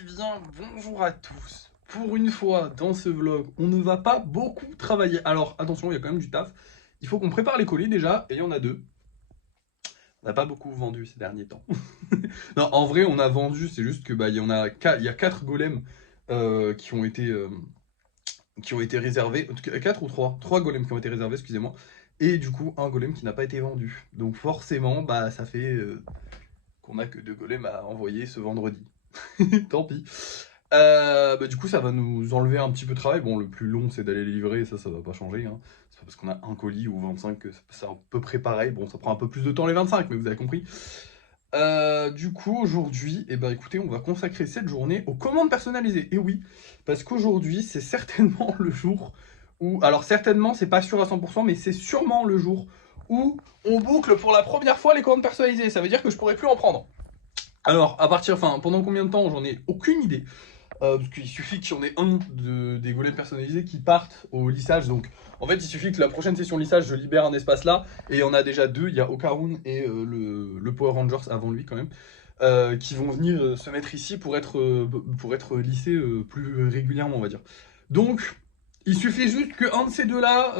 Eh bien, bonjour à tous. Pour une fois, dans ce vlog, on ne va pas beaucoup travailler. Alors, attention, il y a quand même du taf. Il faut qu'on prépare les colis déjà, et il y en a deux. On n'a pas beaucoup vendu ces derniers temps. Non, en vrai, on a vendu, c'est juste que il y a 4 golems qui ont été réservés. En tout cas, 4 ou 3 3 golems qui ont été réservés, excusez-moi. Et du coup, un golem qui n'a pas été vendu. Donc forcément, ça fait qu'on n'a que 2 golems à envoyer ce vendredi. Tant pis. Du coup, ça va nous enlever un petit peu de travail. Bon, le plus long, c'est d'aller les livrer, ça va pas changer, hein. C'est pas parce qu'on a un colis ou 25 que c'est à peu près pareil. Bon, ça prend un peu plus de temps les 25, mais vous avez compris. Du coup, aujourd'hui, écoutez, on va consacrer cette journée aux commandes personnalisées. Et oui, parce qu'aujourd'hui, c'est certainement le jour où... Alors, certainement, c'est pas sûr à 100%, mais c'est sûrement le jour où on boucle pour la première fois les commandes personnalisées. Ça veut dire que je pourrai plus en prendre. Alors, pendant combien de temps, j'en ai aucune idée. Parce qu'il suffit qu'il y en ait des golems personnalisés qui partent au lissage. Donc, en fait, il suffit que la prochaine session de lissage, je libère un espace là. Et il y en a déjà deux. Il y a Okarun et le Power Rangers avant lui, quand même. Qui vont venir se mettre ici pour être lissés plus régulièrement, on va dire. Donc, il suffit juste qu'un de ces deux-là,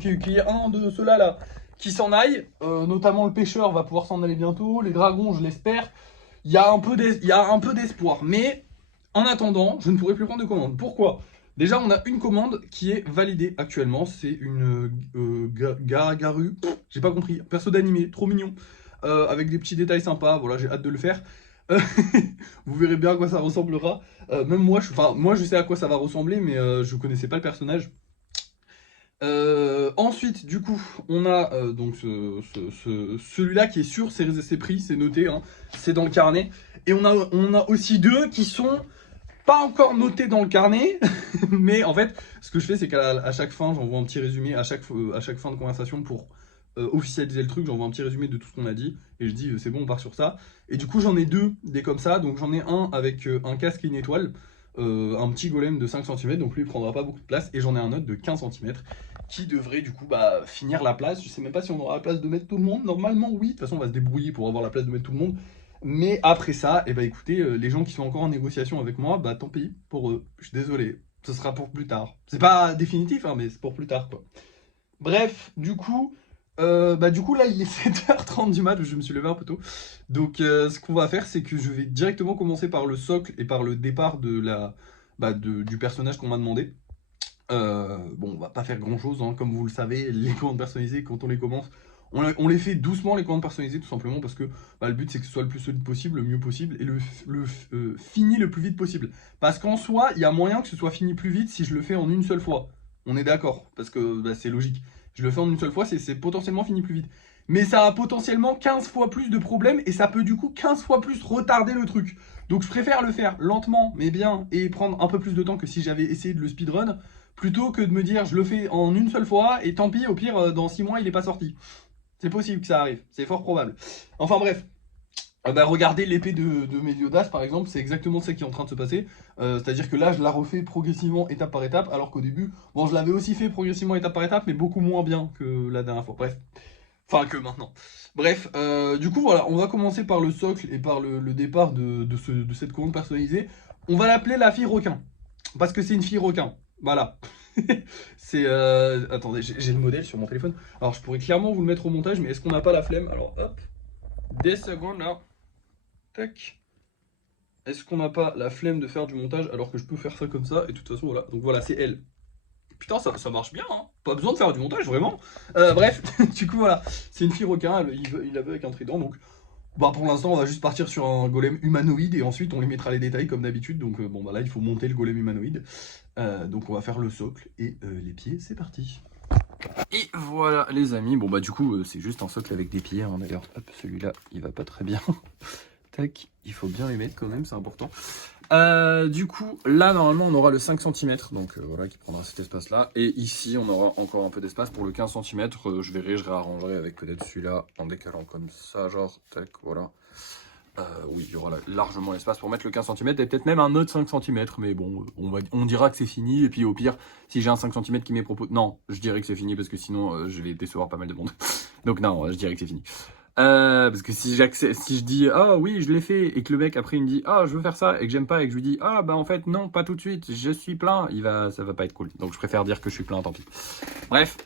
qu'il y ait un de ceux-là là, qui s'en aille. Notamment le pêcheur va pouvoir s'en aller bientôt. Les dragons, je l'espère. Il y a un peu d'espoir. Mais en attendant, je ne pourrai plus prendre de commande. Pourquoi? Déjà, on a une commande qui est validée actuellement. C'est une Garagaru. J'ai pas compris. Perso d'animé, trop mignon. Avec des petits détails sympas. Voilà, j'ai hâte de le faire. Euh, Vous verrez bien à quoi ça ressemblera. Même moi, moi, je sais à quoi ça va ressembler, mais je connaissais pas le personnage. Ensuite, du coup, on a donc celui-là qui est sûr, c'est pris, c'est noté, hein, c'est dans le carnet. Et on a aussi deux qui sont pas encore notés dans le carnet, mais en fait, ce que je fais, c'est qu'à chaque fin, j'envoie un petit résumé, à chaque fin de conversation pour officialiser le truc, j'envoie un petit résumé de tout ce qu'on a dit, et je dis c'est bon, on part sur ça. Et du coup, j'en ai deux, des comme ça, donc j'en ai un avec un casque et une étoile, un petit golem de 5 cm, donc lui il prendra pas beaucoup de place, et j'en ai un autre de 15 cm qui devrait du coup finir la place. Je sais même pas si on aura la place de mettre tout le monde, normalement oui, de toute façon on va se débrouiller pour avoir la place de mettre tout le monde. Mais après ça, écoutez, les gens qui sont encore en négociation avec moi, tant pis pour eux. Je suis désolé, ce sera pour plus tard. C'est pas définitif, hein, mais c'est pour plus tard, quoi. Bref, du coup là, il est 7h30 du mat, je me suis levé un peu tôt. Donc, ce qu'on va faire, c'est que je vais directement commencer par le socle et par le départ du personnage qu'on m'a demandé. Bon, on va pas faire grand chose, hein, comme vous le savez, les commandes personnalisées, quand on les commence, on les fait doucement, les commandes personnalisées, tout simplement parce que le but c'est que ce soit le plus solide possible, le mieux possible et fini le plus vite possible. Parce qu'en soi, il y a moyen que ce soit fini plus vite si je le fais en une seule fois. On est d'accord, parce que c'est logique. Je le fais en une seule fois, c'est potentiellement fini plus vite. Mais ça a potentiellement 15 fois plus de problèmes et ça peut du coup 15 fois plus retarder le truc. Donc je préfère le faire lentement mais bien et prendre un peu plus de temps que si j'avais essayé de le speedrun plutôt que de me dire je le fais en une seule fois et tant pis, au pire, dans 6 mois, il n'est pas sorti. C'est possible que ça arrive, c'est fort probable. Enfin bref, regardez l'épée de Meliodas par exemple, c'est exactement ce qui est en train de se passer. C'est-à-dire que là, je la refais progressivement étape par étape, alors qu'au début, bon, je l'avais aussi fait progressivement étape par étape, mais beaucoup moins bien que la dernière fois. Bref, enfin que maintenant. Bref, du coup, voilà, on va commencer par le socle et par le départ de cette commande personnalisée. On va l'appeler la fille requin, parce que c'est une fille requin. Voilà. C'est attendez, j'ai le modèle sur mon téléphone. Alors je pourrais clairement vous le mettre au montage, mais est-ce qu'on n'a pas la flemme? Alors hop, des secondes là. Tac. Est-ce qu'on n'a pas la flemme de faire du montage alors que je peux faire ça comme ça? Et de toute façon voilà. Donc voilà, c'est elle. Putain, ça marche bien, hein. Pas besoin de faire du montage, vraiment. Bref, du coup voilà, c'est une fille requin, il la veut avec un trident, donc pour l'instant on va juste partir sur un golem humanoïde et ensuite on lui mettra les détails comme d'habitude. Donc là il faut monter le golem humanoïde. Donc on va faire le socle et les pieds, c'est parti. Et voilà les amis, du coup c'est juste un socle avec des pieds, hein, d'ailleurs. Hop, celui-là il va pas très bien. Tac, il faut bien les mettre quand même, c'est important. Du coup, là, normalement, on aura le 5 cm, donc voilà, qui prendra cet espace-là. Et ici, on aura encore un peu d'espace pour le 15 cm. Je verrai, je réarrangerai avec peut-être celui-là en décalant comme ça, genre, tac, voilà. Oui, il y aura largement l'espace pour mettre le 15 cm et peut-être même un autre 5 cm. Mais bon, on dira que c'est fini. Et puis au pire, si j'ai un 5 cm qui m'est proposé... Non, je dirais que c'est fini parce que sinon, je vais décevoir pas mal de monde. Donc non, je dirais que c'est fini. Parce que si je dis ah oui je l'ai fait et que le mec après il me dit ah je veux faire ça et que j'aime pas et que je lui dis ah bah en fait non pas tout de suite je suis plein, ça va pas être cool. Donc je préfère dire que je suis plein, tant pis. Bref,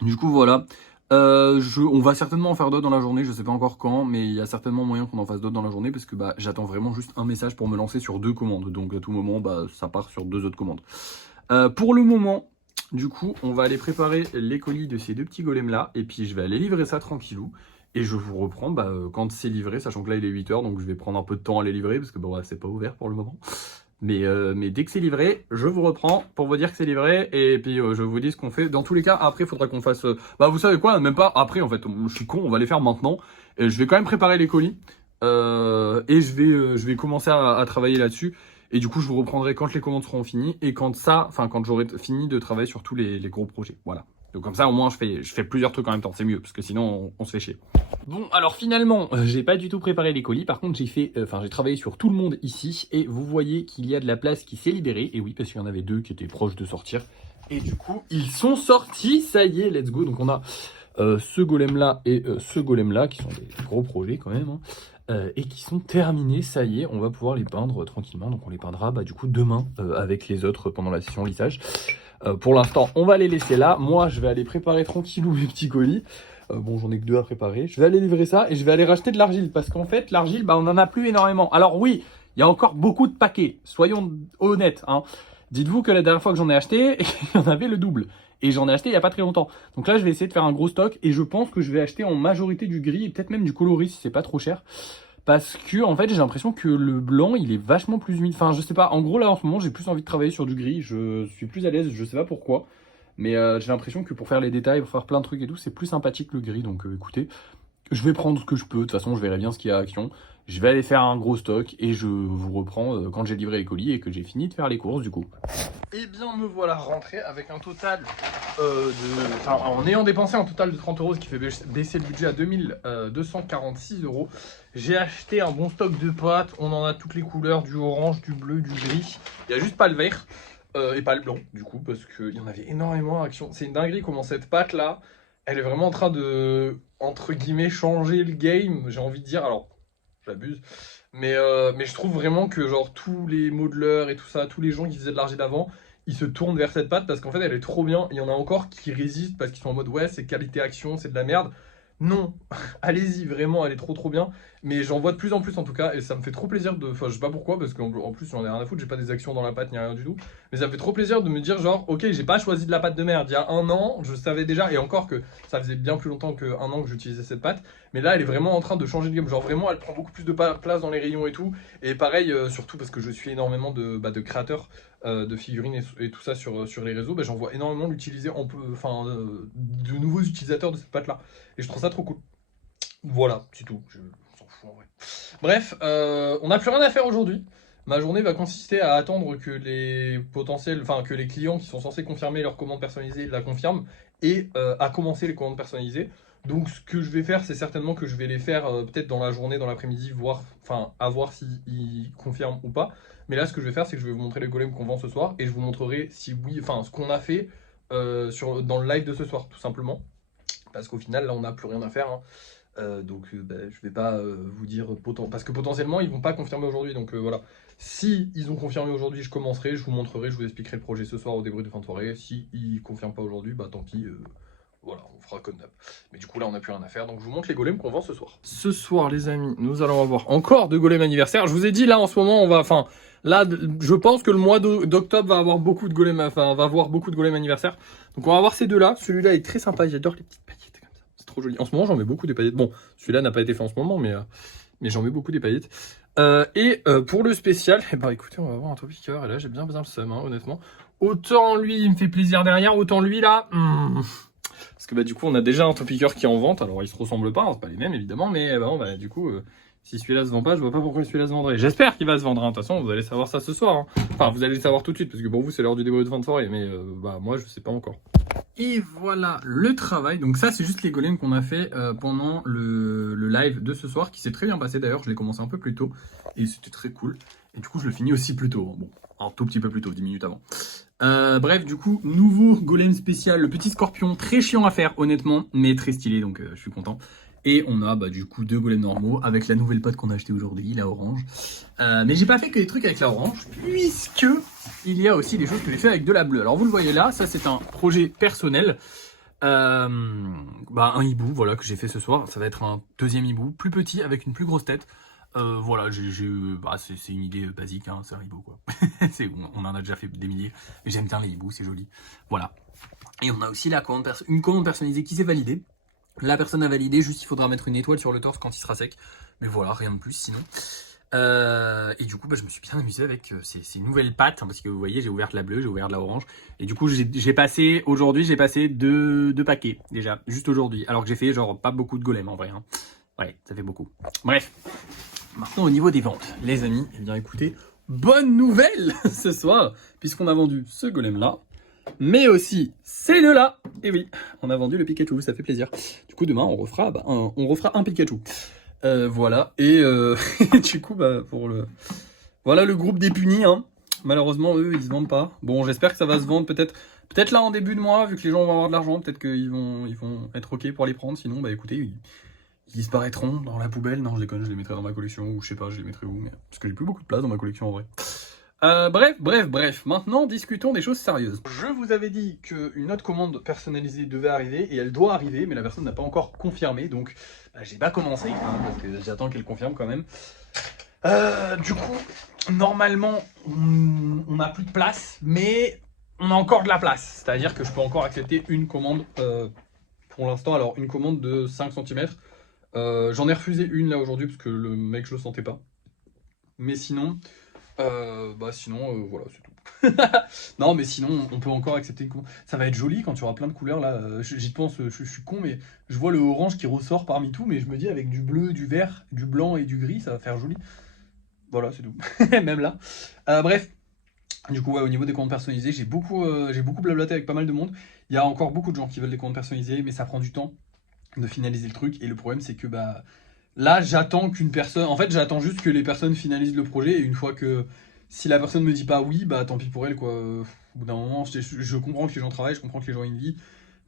du coup voilà. On va certainement en faire d'autres dans la journée, je sais pas encore quand, mais il y a certainement moyen qu'on en fasse d'autres dans la journée parce que bah j'attends vraiment juste un message pour me lancer sur 2 commandes. Donc à tout moment bah ça part sur 2 autres commandes. Pour le moment, du coup, on va aller préparer les colis de ces 2 petits golems là et puis je vais aller livrer ça tranquillou. Et je vous reprends quand c'est livré, sachant que là il est 8h, donc je vais prendre un peu de temps à les livrer, parce que bon, ouais, c'est pas ouvert pour le moment. Mais dès que c'est livré, je vous reprends pour vous dire que c'est livré, et puis je vous dis ce qu'on fait. Dans tous les cas, après il faudra qu'on fasse... vous savez quoi, même pas après en fait, je suis con, on va les faire maintenant. Et je vais quand même préparer les colis, et je vais commencer à travailler là-dessus. Et du coup, je vous reprendrai quand les commandes seront finies, et quand j'aurai fini de travailler sur tous les gros projets, voilà. Donc comme ça, au moins, je fais plusieurs trucs en même temps, c'est mieux, parce que sinon, on se fait chier. Bon, alors finalement, j'ai pas du tout préparé les colis. Par contre, j'ai travaillé sur tout le monde ici, et vous voyez qu'il y a de la place qui s'est libérée. Et oui, parce qu'il y en avait 2 qui étaient proches de sortir. Et du coup, ils sont sortis, ça y est, let's go. Donc on a ce golem-là et ce golem-là, qui sont des gros projets quand même, hein. Et qui sont terminés, ça y est, on va pouvoir les peindre tranquillement. Donc on les peindra du coup demain avec les autres pendant la session lissage. Pour l'instant, on va les laisser là. Moi, je vais aller préparer tranquillou mes petits colis. Bon, j'en ai que 2 à préparer. Je vais aller livrer ça et je vais aller racheter de l'argile. Parce qu'en fait, l'argile, on en a plus énormément. Alors oui, il y a encore beaucoup de paquets. Soyons honnêtes, hein. Dites-vous que la dernière fois que j'en ai acheté, il y en avait le double. Et j'en ai acheté il n'y a pas très longtemps. Donc là, je vais essayer de faire un gros stock. Et je pense que je vais acheter en majorité du gris et peut-être même du coloris si c'est pas trop cher. Parce que, en fait, j'ai l'impression que le blanc, il est vachement plus humide. Enfin, je sais pas. En gros, là, en ce moment, j'ai plus envie de travailler sur du gris. Je suis plus à l'aise. Je sais pas pourquoi. Mais j'ai l'impression que pour faire les détails, pour faire plein de trucs et tout, c'est plus sympathique le gris. Donc, écoutez, je vais prendre ce que je peux. De toute façon, je verrai bien ce qu'il y a à Action. Je vais aller faire un gros stock et je vous reprends quand j'ai livré les colis et que j'ai fini de faire les courses, du coup. Et bien, me voilà rentré avec un total en ayant dépensé un total de 30 €, ce qui fait baisser le budget à 2246 €. J'ai acheté un bon stock de pâtes. On en a toutes les couleurs, du orange, du bleu, du gris. Il n'y a juste pas le vert et pas le blanc, du coup, parce qu'il y en avait énormément à Action. C'est une dinguerie comment cette pâte-là, elle est vraiment en train de, entre guillemets, changer le game, j'ai envie de dire. Alors, j'abuse. Mais je trouve vraiment que genre tous les modeleurs et tout ça, tous les gens qui faisaient de l'argile avant, ils se tournent vers cette pâte parce qu'en fait elle est trop bien. Il y en a encore qui résistent parce qu'ils sont en mode ouais c'est qualité action, c'est de la merde. Non, allez-y, vraiment, elle est trop bien. Mais j'en vois de plus en plus en tout cas, et ça me fait trop plaisir de. Enfin, je sais pas pourquoi, parce qu'en plus j'en ai rien à foutre, j'ai pas des actions dans la pâte ni rien du tout. Mais ça me fait trop plaisir de me dire, genre, ok, j'ai pas choisi de la pâte de merde. Il y a un an, je savais déjà, et encore que ça faisait bien plus longtemps qu'un an que j'utilisais cette pâte. Mais là, elle est vraiment en train de changer de game. Genre, vraiment, elle prend beaucoup plus de place dans les rayons et tout. Et pareil, surtout parce que je suis énormément de créateurs de figurines et tout ça sur les réseaux, j'en vois énormément l'utiliser, de nouveaux utilisateurs de cette pâte là. Et je trouve ça trop cool. Voilà, c'est tout. On s'en fout en vrai. Bref, on n'a plus rien à faire aujourd'hui. Ma journée va consister à attendre que que les clients qui sont censés confirmer leurs commandes personnalisées la confirment et à commencer les commandes personnalisées. Donc ce que je vais faire, c'est certainement que je vais les faire peut-être dans la journée, dans l'après-midi, à voir s'ils confirment ou pas. Mais là, ce que je vais faire, c'est que je vais vous montrer les golems qu'on vend ce soir et je vous montrerai si oui, ce qu'on a fait dans le live de ce soir, tout simplement. Parce qu'au final, là, on n'a plus rien à faire, hein. Je vais pas vous dire parce que potentiellement ils vont pas confirmer aujourd'hui, donc voilà. Si ils ont confirmé aujourd'hui, je commencerai, je vous montrerai, je vous expliquerai le projet ce soir au débrief de fin de soirée. Si ils confirment pas aujourd'hui, tant pis, voilà, on fera comme d'hab. Mais du coup là on n'a plus rien à faire, donc je vous montre les golems qu'on vend ce soir. Ce soir les amis, nous allons avoir encore de golems anniversaires. Je vous ai dit là en ce moment là je pense que le mois d'octobre va avoir beaucoup de golems, va avoir beaucoup de golems anniversaires. Donc on va voir ces deux là. Celui-là est très sympa, j'adore les petites paillettes. Trop joli. En ce moment, j'en mets beaucoup des paillettes. Bon, celui-là n'a pas été fait en ce moment, mais j'en mets beaucoup des paillettes. Pour le spécial, écoutez, on va avoir un topiqueur. Et là, j'ai bien besoin de seum, hein, honnêtement. Autant lui, il me fait plaisir derrière, autant lui, là... Parce que du coup, on a déjà un topiqueur qui est en vente. Alors, ils se ressemblent pas, hein, c'est pas les mêmes, évidemment. Mais du coup, si celui-là se vend pas, je vois pas pourquoi celui-là se vendrait. J'espère qu'il va se vendre, hein. De toute façon, vous allez savoir ça ce soir, hein. Enfin, vous allez le savoir tout de suite, parce que pour vous, c'est l'heure du débrief de fin de soirée. Mais moi, je sais pas encore. Et voilà le travail. Donc ça, c'est juste les golems qu'on a fait pendant le live de ce soir, qui s'est très bien passé d'ailleurs. Je l'ai commencé un peu plus tôt et c'était très cool. Et du coup, je le finis aussi plus tôt. Bon, un tout petit peu plus tôt, 10 minutes avant. Bref, du coup, nouveau golem spécial, le petit scorpion, très chiant à faire honnêtement, mais très stylé, donc je suis content. Et on a du coup 2 golems normaux avec la nouvelle pote qu'on a acheté aujourd'hui, la orange. Mais j'ai pas fait que des trucs avec la orange, puisque il y a aussi des choses que j'ai fait avec de la bleue. Alors vous le voyez là, ça c'est un projet personnel. Un hibou, voilà, que j'ai fait ce soir. Ça va être un deuxième hibou, plus petit, avec une plus grosse tête. Voilà, c'est une idée basique, hein, c'est un hibou quoi. On en a déjà fait des milliers. J'aime bien les hiboux, c'est joli. Voilà. Et on a aussi une commande personnalisée qui s'est validée. La personne a validé, juste il faudra mettre une étoile sur le torse quand il sera sec. Mais voilà, rien de plus sinon. Et du coup, je me suis bien amusé avec ces nouvelles pâtes, hein, parce que vous voyez, j'ai ouvert de la bleue, j'ai ouvert de la orange. Et du coup, aujourd'hui, j'ai passé deux paquets déjà, juste aujourd'hui. Alors que j'ai fait genre pas beaucoup de golems en vrai. Hein. Ouais, ça fait beaucoup. Bref, maintenant au niveau des ventes, les amis, eh bien écoutez, bonne nouvelle ce soir, puisqu'on a vendu ce golem là. Mais aussi ces deux-là. Et oui, on a vendu le Pikachu, ça fait plaisir. Du coup, demain, on refera un Pikachu. Voilà. Et du coup, voilà le groupe des punis. Hein. Malheureusement, eux, ils se vendent pas. Bon, j'espère que ça va se vendre peut-être là en début de mois, vu que les gens vont avoir de l'argent. Peut-être qu'ils vont être OK pour les prendre. Sinon, écoutez, ils disparaîtront dans la poubelle. Non, je déconne, je les mettrai dans ma collection. Ou je sais pas, je les mettrai où. Mais... Parce que j'ai plus beaucoup de place dans ma collection en vrai. Bref, maintenant discutons des choses sérieuses. Je vous avais dit qu'une autre commande personnalisée devait arriver et elle doit arriver, mais la personne n'a pas encore confirmé, donc j'ai pas commencé, hein, parce que j'attends qu'elle confirme quand même. Du coup, normalement, on n'a plus de place, mais on a encore de la place, c'est-à-dire que je peux encore accepter une commande pour l'instant. Alors, une commande de 5 cm, j'en ai refusé une là aujourd'hui parce que le mec je le sentais pas, mais sinon... voilà, c'est tout. Non, mais sinon, on peut encore accepter une commande. Ça va être joli quand tu auras plein de couleurs là. J'y pense, je suis con, mais je vois le orange qui ressort parmi tout, mais je me dis avec du bleu, du vert, du blanc et du gris, ça va faire joli. Voilà, c'est tout. Même là. Bref. Du coup, ouais, au niveau des commandes personnalisées, j'ai beaucoup blablaté avec pas mal de monde. Il y a encore beaucoup de gens qui veulent des commandes personnalisées, mais ça prend du temps de finaliser le truc. Et le problème, c'est que là, j'attends qu'une personne... En fait, j'attends juste que les personnes finalisent le projet. Et une fois que... Si la personne me dit pas oui, tant pis pour elle, quoi. Au bout d'un moment, je comprends que les gens travaillent, je comprends que les gens aient une vie.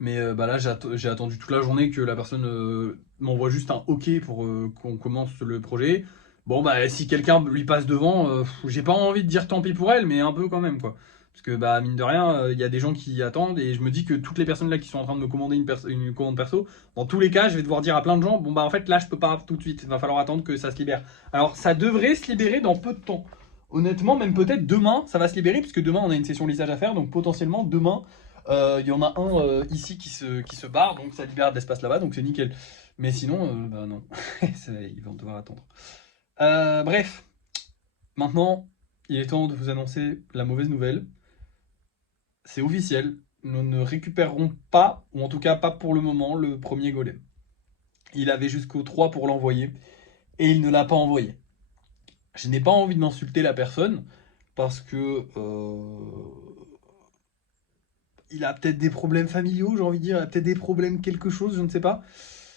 Mais là, j'ai attendu toute la journée que la personne m'envoie juste un OK pour qu'on commence le projet. Bon, si quelqu'un lui passe devant, j'ai pas envie de dire tant pis pour elle, mais un peu quand même, quoi. Parce que, mine de rien, il y a des gens qui attendent et je me dis que toutes les personnes là qui sont en train de me commander une commande perso, dans tous les cas, je vais devoir dire à plein de gens, en fait, là, je peux pas tout de suite. Il va falloir attendre que ça se libère. Alors, ça devrait se libérer dans peu de temps. Honnêtement, même peut-être demain, ça va se libérer, puisque demain, on a une session lissage à faire. Donc, potentiellement, demain, il y en a un ici qui se barre, donc ça libère de l'espace là-bas, donc c'est nickel. Mais sinon, non. Ils vont devoir attendre. Bref. Maintenant, il est temps de vous annoncer la mauvaise nouvelle. C'est officiel, nous ne récupérerons pas, ou en tout cas pas pour le moment, le premier golem. Il avait jusqu'au 3 pour l'envoyer, et il ne l'a pas envoyé. Je n'ai pas envie d'insulter la personne, parce que... il a peut-être des problèmes familiaux, j'ai envie de dire, il a peut-être des problèmes quelque chose, je ne sais pas.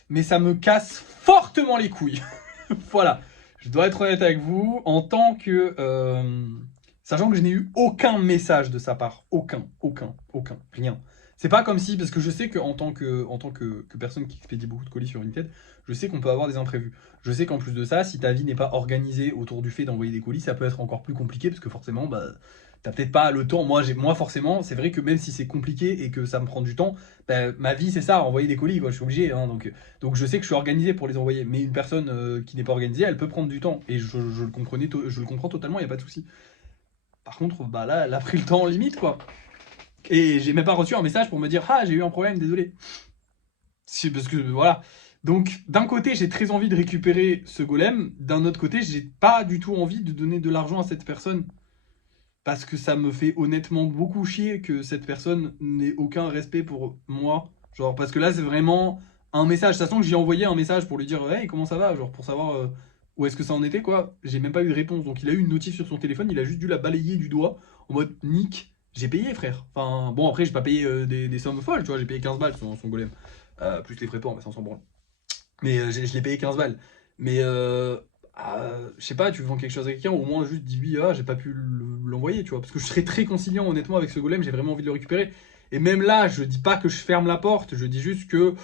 Mais ça me casse fortement les couilles. Voilà, je dois être honnête avec vous, en tant que... sachant que je n'ai eu aucun message de sa part. Aucun. Rien. C'est pas comme si, parce que je sais qu'en tant que personne qui expédie beaucoup de colis sur Vinted, je sais qu'on peut avoir des imprévus. Je sais qu'en plus de ça, si ta vie n'est pas organisée autour du fait d'envoyer des colis, ça peut être encore plus compliqué, parce que forcément, t'as peut-être pas le temps. Moi, forcément, c'est vrai que même si c'est compliqué et que ça me prend du temps, ma vie, c'est ça, envoyer des colis, quoi. Je suis obligé. Hein, donc je sais que je suis organisé pour les envoyer. Mais une personne qui n'est pas organisée, elle peut prendre du temps. Et je le comprends totalement, il n'y a pas de souci. Par contre, là, elle a pris le temps limite, quoi. Et j'ai même pas reçu un message pour me dire « Ah, j'ai eu un problème, désolé. » Parce que, voilà. Donc, d'un côté, j'ai très envie de récupérer ce golem. D'un autre côté, j'ai pas du tout envie de donner de l'argent à cette personne. Parce que ça me fait honnêtement beaucoup chier que cette personne n'ait aucun respect pour moi. Genre, parce que là, c'est vraiment un message. De toute façon, que j'ai envoyé un message pour lui dire « Hey, comment ça va ?» Genre, pour savoir où est-ce que ça en était, quoi. J'ai même pas eu de réponse. Donc, il a eu une notif sur son téléphone. Il a juste dû la balayer du doigt en mode « Nick, j'ai payé, frère. » Enfin, bon, après, j'ai pas payé des sommes folles, tu vois. J'ai payé 15 balles son golem. Plus les frais port, mais ça, on s'en branle. Mais je l'ai payé 15 balles. Mais... je sais pas, tu vends quelque chose à quelqu'un, au moins juste dis-lui, j'ai pas pu l'envoyer, tu vois. Parce que je serais très conciliant, honnêtement, avec ce golem, j'ai vraiment envie de le récupérer. Et même là, je dis pas que je ferme la porte, je dis juste que...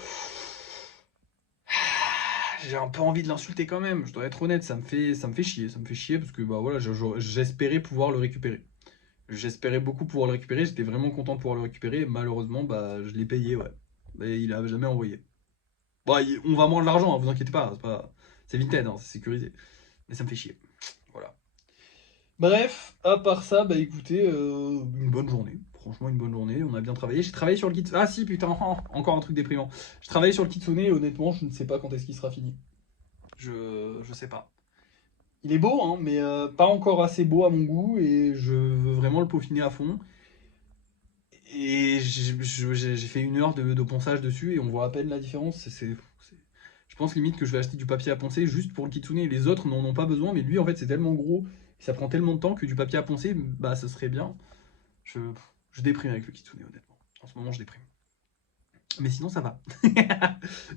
j'ai un peu envie de l'insulter quand même, je dois être honnête, ça me fait chier parce que bah voilà, j'espérais pouvoir le récupérer. J'espérais beaucoup pouvoir le récupérer, j'étais vraiment content de pouvoir le récupérer, et malheureusement, bah je l'ai payé, ouais. Et il a jamais envoyé. Bon, on va moins de l'argent, hein, vous inquiétez pas, c'est Vinted, hein, c'est sécurisé. Mais ça me fait chier. Voilà. Bref, à part ça, bah écoutez, une bonne journée. Franchement, une bonne journée. On a bien travaillé. J'ai travaillé sur le kit. Ah si, putain, encore un truc déprimant. Je travaille sur le Kitsune et honnêtement, je ne sais pas quand est-ce qu'il sera fini. Je sais pas. Il est beau, hein, mais pas encore assez beau à mon goût et je veux vraiment le peaufiner à fond. Et j'ai fait 1 heure de ponçage dessus et on voit à peine la différence. Je pense limite que je vais acheter du papier à poncer juste pour le Kitsune. Les autres n'en ont pas besoin, mais lui en fait c'est tellement gros, ça prend tellement de temps que du papier à poncer, bah ça serait bien. Je, je déprime avec le Kitsune honnêtement. En ce moment je déprime. Mais sinon ça va.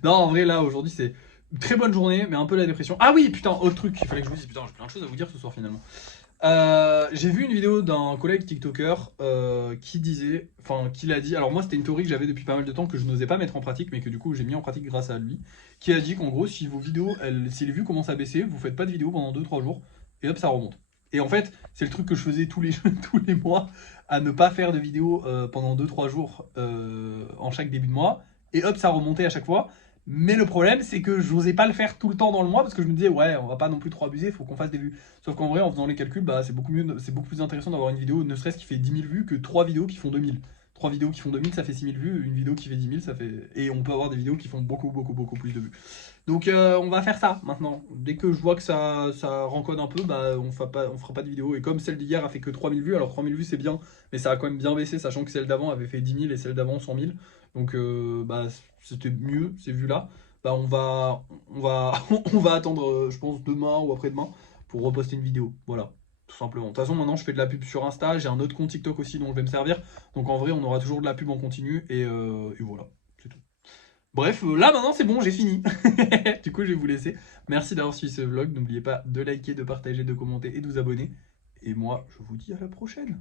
Non en vrai là aujourd'hui c'est une très bonne journée, mais un peu la dépression. Ah oui putain, autre truc, il fallait que je vous dise, putain j'ai plein de choses à vous dire ce soir finalement. J'ai vu une vidéo d'un collègue TikToker qui disait, enfin qui l'a dit, alors moi c'était une théorie que j'avais depuis pas mal de temps que je n'osais pas mettre en pratique mais que du coup j'ai mis en pratique grâce à lui, qui a dit qu'en gros si vos vidéos, si les vues commencent à baisser, vous faites pas de vidéo pendant 2-3 jours et hop ça remonte. Et en fait c'est le truc que je faisais tous les, tous les mois, à ne pas faire de vidéo pendant 2-3 jours en chaque début de mois et hop ça remontait à chaque fois. Mais le problème, c'est que j'osais pas le faire tout le temps dans le mois parce que je me disais, ouais, on va pas non plus trop abuser, il faut qu'on fasse des vues. Sauf qu'en vrai, en faisant les calculs, bah, c'est beaucoup mieux, c'est beaucoup plus intéressant d'avoir une vidéo, ne serait-ce qui fait 10 000 vues, que 3 vidéos qui font 2000. 3 vidéos qui font 2000, ça fait 6 000 vues, une vidéo qui fait 10 000, ça fait. Et on peut avoir des vidéos qui font beaucoup plus de vues. Donc, on va faire ça maintenant. Dès que je vois que ça rencode un peu, bah, on fera pas de vidéo. Et comme celle d'hier a fait que 3000 vues, alors 3000 vues c'est bien, mais ça a quand même bien baissé, sachant que celle d'avant avait fait 10 000 et celle d'avant 100 000. Donc, bah, c'était mieux ces vues-là. Bah, on va attendre, je pense, demain ou après-demain pour reposter une vidéo. Voilà, tout simplement. De toute façon, maintenant, je fais de la pub sur Insta. J'ai un autre compte TikTok aussi dont je vais me servir. Donc, en vrai, on aura toujours de la pub en continu. Et voilà, c'est tout. Bref, là, maintenant, c'est bon, j'ai fini. Du coup, je vais vous laisser. Merci d'avoir suivi ce vlog. N'oubliez pas de liker, de partager, de commenter et de vous abonner. Et moi, je vous dis à la prochaine.